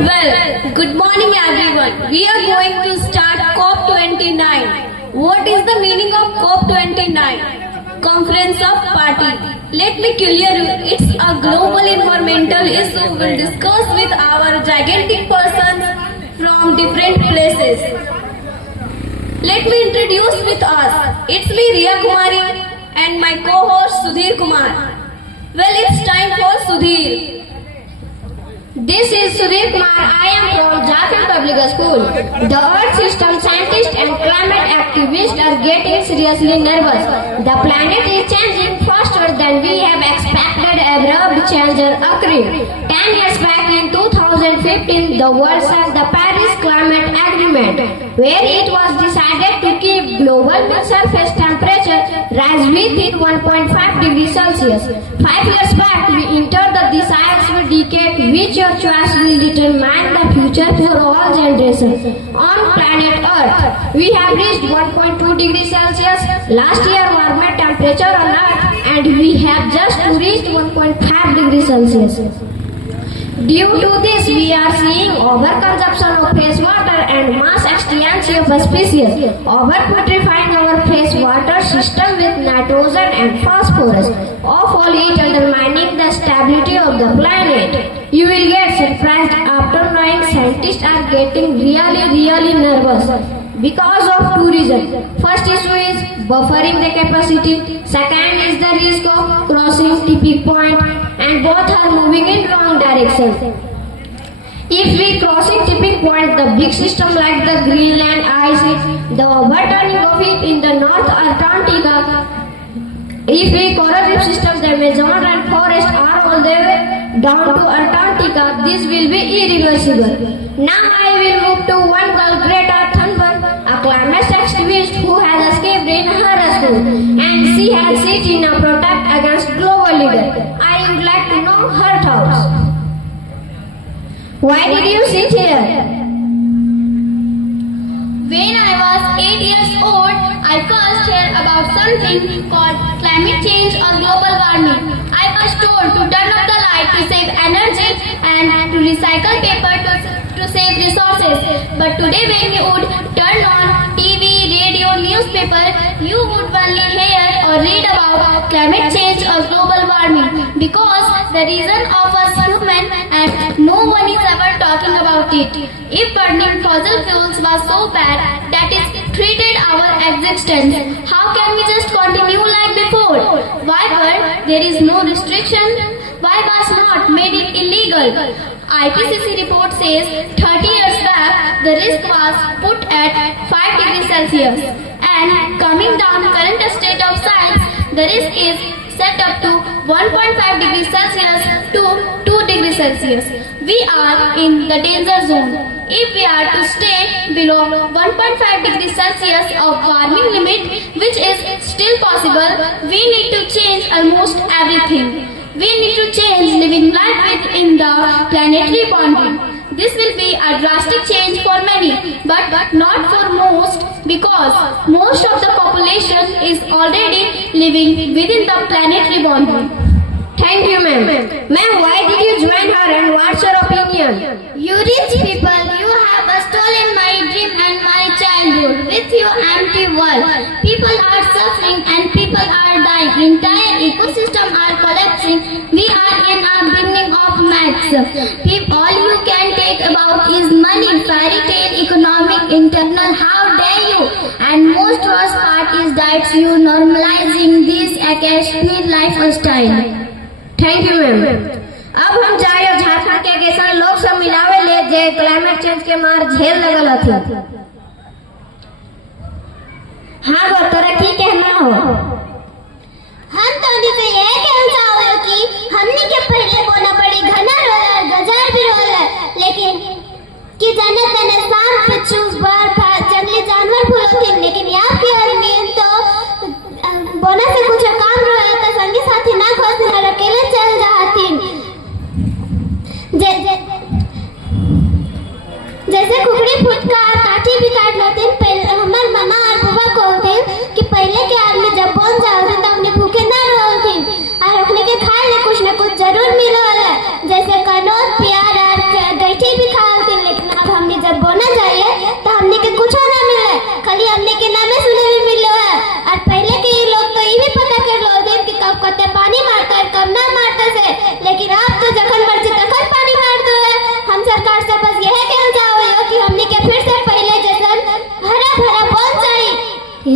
Well, good morning everyone. We are going to start COP29. What is the meaning of COP29? Conference of Party. Let me clear you. It's a global environmental issue we'll discuss with our gigantic persons from different places. Let me introduce with us. It's me Riya Kumari and my co-host Sudhir Kumar. Well, it's time for Sudhir. This is Sudhir Kumar. I am from Jharkhand Public School. The Earth system scientists and climate activists are getting seriously nervous. The planet is changing faster than we have expected. Abrupt changes occurring. 10 years back in 2015, the world signed the Paris Climate Agreement, where it was decided to keep global surface temperature rise within 1.5 degrees Celsius. 5 years back, we entered the decisive decade which your choice will determine the future for all generations. On planet Earth, we have reached 1.2 degrees Celsius. Last year warmer temperature on Earth, and we have just reached 1.5 degrees Celsius. Due to this, we are seeing overconsumption of fresh water and mass extinction of species, over-purifying our fresh water system with nitrogen and phosphorus, of all it undermining the stability of the planet. You will get surprised after knowing scientists are getting really nervous because of two reasons. First issue is buffering the capacity. Second is the risk of crossing tipping point, and both are moving in wrong direction. If we crossing tipping point, the big system like the Greenland ice, the overturning of it in the North Antarctica, if we coral reef system, the Amazon and forest are all the way down to Antarctica, this will be irreversible. Now I will move to one girl, Greta Thunberg, a climate activist who has escaped in her school, and she has sit in a protest against global leader. I would like to know her thoughts. Why did you sit here? When I was 8 years old, I first heard about something called climate change or global warming. I was told to turn off the light to save energy and to recycle paper to save resources. But today when you would turn on TV, radio, newspaper, you would only hear or read about climate change or global warming, because the reason of us human and no one is ever talking about it. If burning fossil fuels was so bad that it threatened our existence, how can we just continue like before? Why were there is no restriction? Why was not made it illegal? IPCC report says 30 years back the risk was put at 5 degrees Celsius, and coming down current state of science, the risk is set up to 1.5 degrees Celsius to 2 degrees Celsius. We are in the danger zone. If we are to stay below 1.5 degrees Celsius of warming limit, which is still possible, we need to change almost everything. We need to change living life within the planetary boundary. This will be a drastic change for many, but not for most, because most of the population is already living within the planetary boundary. Thank you, ma'am. Ma'am, why did you join her and what's your opinion? You rich people, you have stolen my dream and my childhood with your empty world. People are suffering and people are dying. Entire ecosystem are collapsing. We are in a beginning of max. All you can take about is money, fairy tale, economic, internal. How dare you? And most worst part is that you normalizing this Kashmir lifestyle. Thank you ma'am. अब हम जाए झारखंड के किसान लोग सब मिलावे ले जे climate change के मार झेल लगल हथी। हाँ गो तोरा की कहना हो? हम तो से यह कहना चाहो कि हमने के पहले बोला पड़ी घना रोलर गजार भी रोलर, लेकिन कि जन्नत ने सांप पिछू बार जंगली जानवर फूलों, लेकिन याद की आदमी तो बोना से कुछ काम रोया तो संगी साथी ना खोज ना अकेले चल जाती। जैसे कुकड़ी फुटका काठी भी काट लेते हैं। पहले हमारे मम्मा और बुआ को होते कि पहले के आदमी जब बोल जाओगे तो अपने भूखे ना रोते और अपने के खाए ले कुछ ना कुछ जरूर मिलो, जैसे कनौत प्यार और दैठी भी खा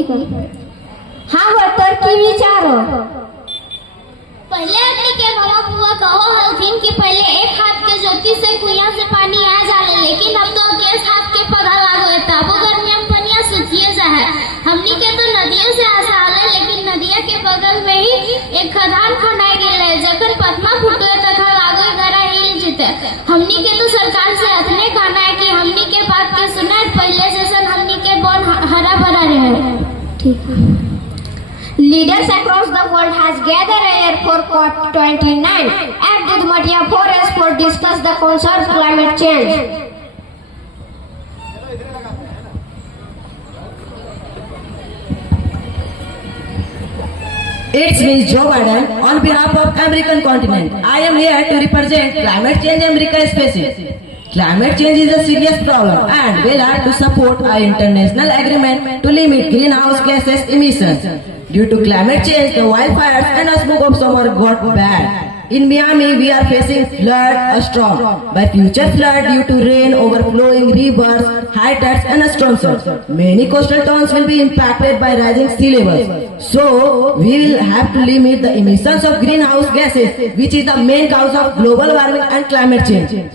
ठीक आहे. हा हो तर की विचारो. पहले अपनी के मामा बुआ कहो हलथिन कि पहले एक हाथ के ज्योति से कुइया से पानी आ जाले, लेकिन अब तो गैस हाथ के पौधा लागो है तबो गर्मिया में पनिया सुखिए जाए. हमनी के तो नदियों से आशा है, लेकिन नदिया के बगल में ही एक खदान खनाई गेल है, जखन पत्मा फुटे तथा लागो गरा हिल जीते. हमनी के तो सरकार से अतने कहना है कि हमनी के बात के सुने पहले जैसे हमनी के बन हरा भरा रहे. ठीक है. Leaders across the world has gathered here for COP29 at Dudhmatia Forest for discuss the concern climate change. It's me, Joe Biden, on behalf of American continent. I am here to represent climate change America is facing. Climate change is a serious problem and we have to support our international agreement to limit greenhouse gases emissions. Due to climate change, the wildfires and the smoke of summer got bad. In Miami, we are facing flood, storm. By future flood due to rain, overflowing rivers, high tides and storms. Many coastal towns will be impacted by rising sea levels. So, we will have to limit the emissions of greenhouse gases, which is the main cause of global warming and climate change.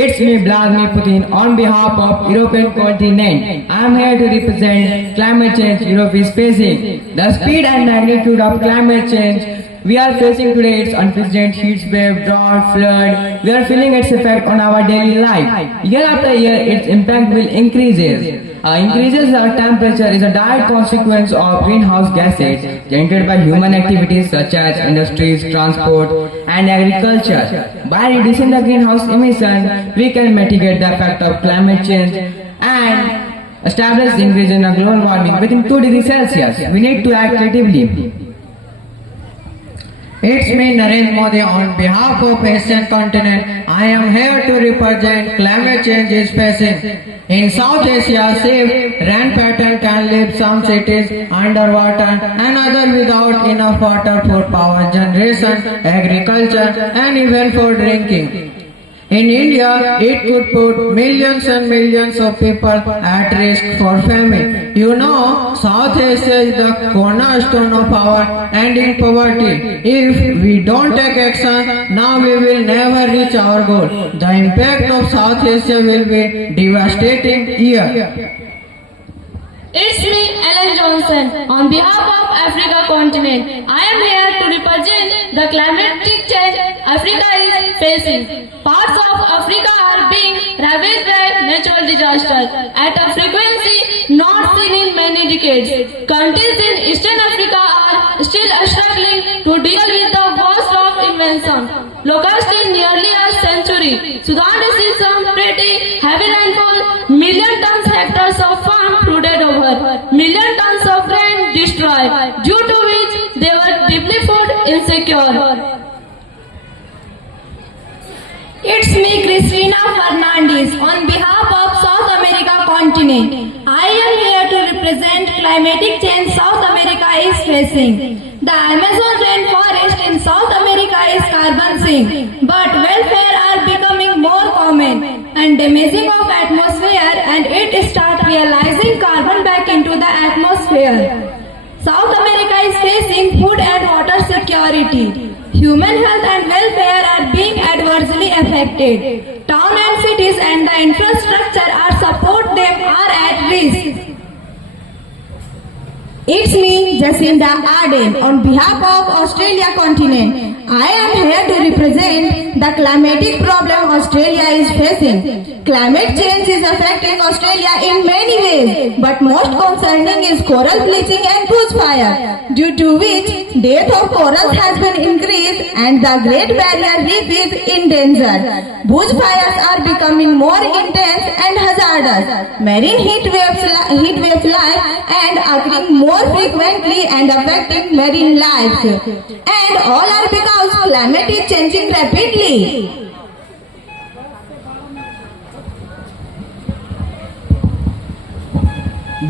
It's me, Vladimir Putin, on behalf of European continent. I am here to represent climate change Europe is facing. The speed and magnitude of climate change we are facing today, it's unprecedented heat wave, drought, flood. We are feeling its effect on our daily life. Year after year, its impact will increases. Increases our temperature is a direct consequence of greenhouse gases generated by human activities such as industries, transport and agriculture. By reducing the greenhouse emission, we can mitigate the effect of climate change and establish the increase in global warming within 2 degrees Celsius. We need to act creatively. It's me, Narendra Modi, on behalf of Asian continent. I am here to represent climate change is facing. In South Asia, safe rain pattern can leave some cities underwater and others without enough water for power generation, agriculture and even for drinking. In India, it could put millions and millions of people at risk for famine. You know, South Asia is the cornerstone of our ending poverty. If we don't take action, now we will never reach our goal. The impact of South Asia will be devastating here. It's me, Ellen Johnson, on behalf of Africa continent. I am here to represent the climatic change Africa is facing. Parts of Africa are being ravaged by natural disasters at a frequency not seen in many decades. Countries in Eastern Africa are still struggling to deal with the worst of invention. Locust in nearly a century. Sudan receives some pretty heavy rainfall. Million tons hectares of farm flooded over. Million tons of grain destroyed, due to which they were deeply food insecure. It's me, Cristina Fernandez, on behalf of South America continent. I am here to represent climatic change South America is facing. The Amazon rainforest in South America is carbon sink, but welfare are becoming more common and damaging of atmosphere, and it start realizing carbon back into the atmosphere. South America is facing food and water security. Human health and welfare are being adversely affected. Town and cities and the infrastructure are support them are at risk. It's me, Jacinda Ardern, on behalf of Australia continent. I am here to represent the climatic problem Australia is facing. Climate change is affecting Australia in many ways, but most concerning is coral bleaching and bushfire, due to which death of corals has been increased and the Great Barrier Reef is in danger. Bushfires are becoming more intense and hazardous. Marine heat waves life and occurring more frequently and affecting marine lives. And all are because climate is changing rapidly.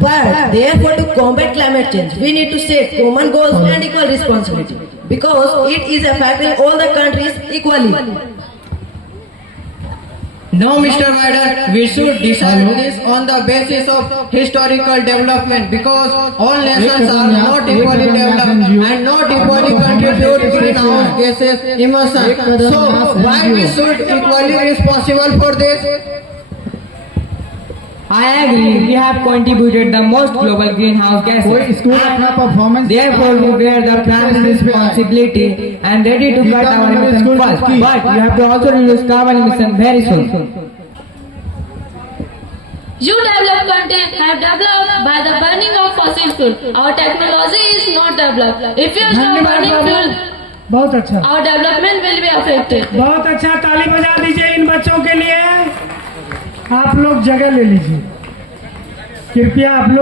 But therefore, to combat climate change, we need to set common goals and equal responsibility, because it is affecting all the countries equally. No, Mr. Biden, we should decide this on the basis of historical development because all nations are not equally developed and not equally contribute to greenhouse gases emission. So, why we should equally responsible for this? I agree. We have contributed the most global greenhouse gases. Therefore, we bear the primary responsibility and ready to cut our emissions first. But we have to also reduce carbon emission very soon. You developed countries have developed by the burning of fossil fuel. Our technology is not developed. If you stop burning fuel, बहुत अच्छा, our development will be affected. बहुत अच्छा. ताली बजा दीजिए इन बच्चों के लिए. आप लोग जगह ले लीजिए कृपया. आप लोग